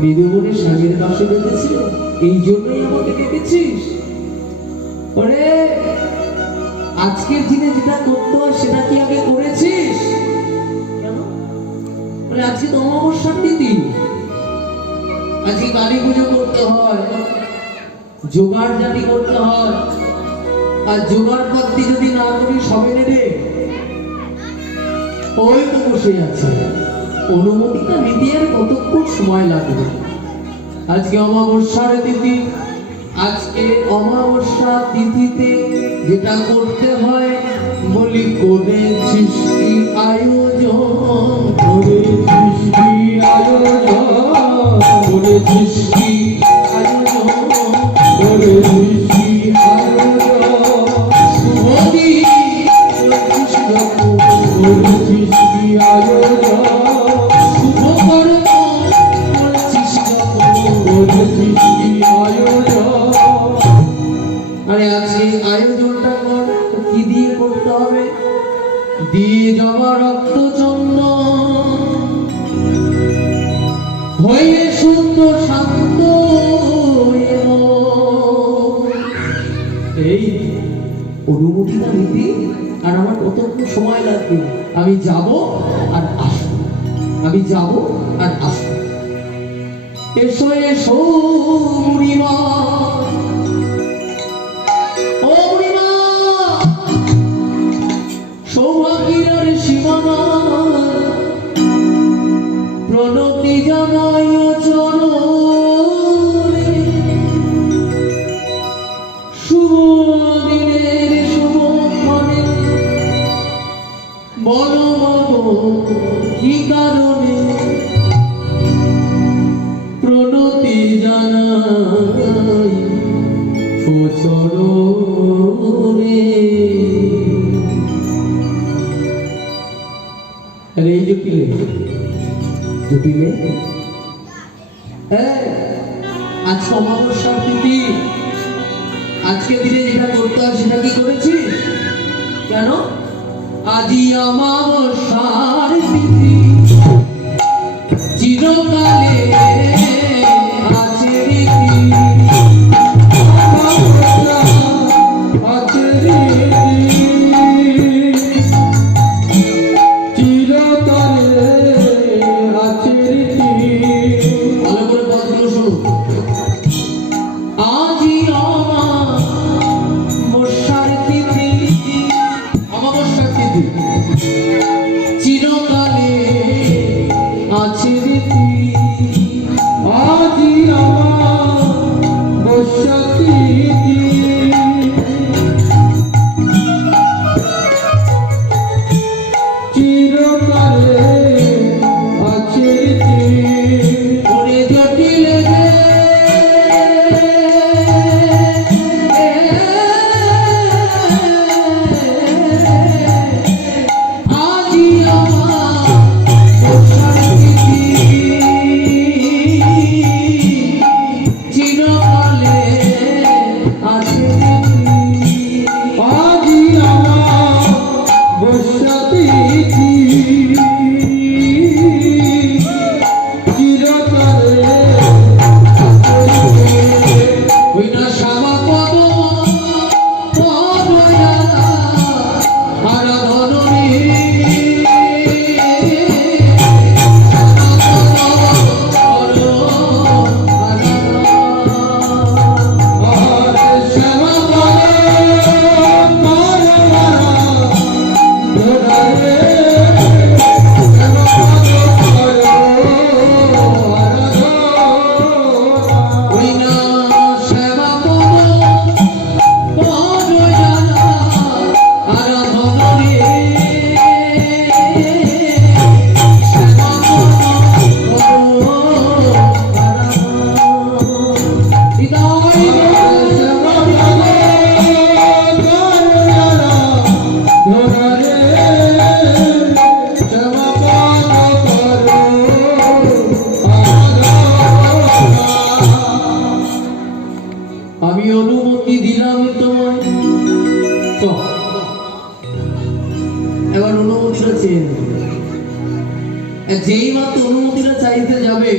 বিদুবনের স্বামীর পাশে বেঁধেছি, এই জন্যই আমাকে ডেকেছিস? ওরে আজকের দিনে যেটা করতে হয় সেটা কি আগে করেছিস? কেন? বলে আজকে তো অমাবস্যার তিথি, আজকে কালী পুজো করতে হয়, জোগাড় জাতি করতে হয়, আর জোগাড় পাতি যদি না করি সবে নেবে ওই তো বসে আছে, অনুমতিটা নিতে আর কতক্ষণ সময় লাগবে? আজকে অমাবস্যার তিথি, আজকে অমাবস্যা তিথিতে যেটা করতে হয় বলি করেছিস কি আয়োজন, করেছিস কি আয়োজন, করেছিস কি আয়োজন, করেছিস কি আয়োজন, শুভদিন করেছিস কি আয়োজন, শুভ কর্ম করেছিস করেছিস কি আয়োজন। আরে আজকে আয়োজনটা কর, কি দিয়ে করতে হবে? দিয়ে যাওয়া রক্ত চন্দন হয়ে সুন্দর শান্ত, এই অনুমতিটা নিতে আর আমার কতক্ষণ সময় লাগবে? আমি যাব আর আসবো, আমি যাব আর আসবো। এসো এসো বুড়িমা, ও বুড়িমা, সৌভাগ্যের সীমানা প্রণতি জানাই চরণে, শুভ দিনের শুভক্ষণে বলো মাগো কি কারণে প্রণতি জানাই ও চরণে। আরে এই জটিলে জটিলে, হ্যাঁ আজকে অমাবস্যার তিথি, আজকে দিনে যেটা করতে হয় সেটা কি করেছিস? কেন? আজি অমাবস্যার তিথি, চিরকালে আছে রীতি, আছে রীতি, চিরকালে আছে রীতি। ভালো করে কথাগুলো শুনুন। আজি অমাবস্যার তিথি, অমাবস্যার তিথি, চিরকালে আছে রীতি, আজি অমাবস্যার তিথি, চিরকালে আছে রীতি। ওরে জটিলে আজি অমাবস্যার তিথি, চিরকালে আছে রীতি, আজি অমাবস্যার তিথি, চিরকালে ওই না শ্যামা পদ পদয়ালা আরাধনে, শ্যামা ওই না শ্যামা পদ পদয়ালা আরাধনে, শ্যামা আমি অনুমতি দিলাম তোমায়, এবার অনুমতিটা চেয়ে নেবে। যেই মাত্র অনুমতিটা চাইতে যাবে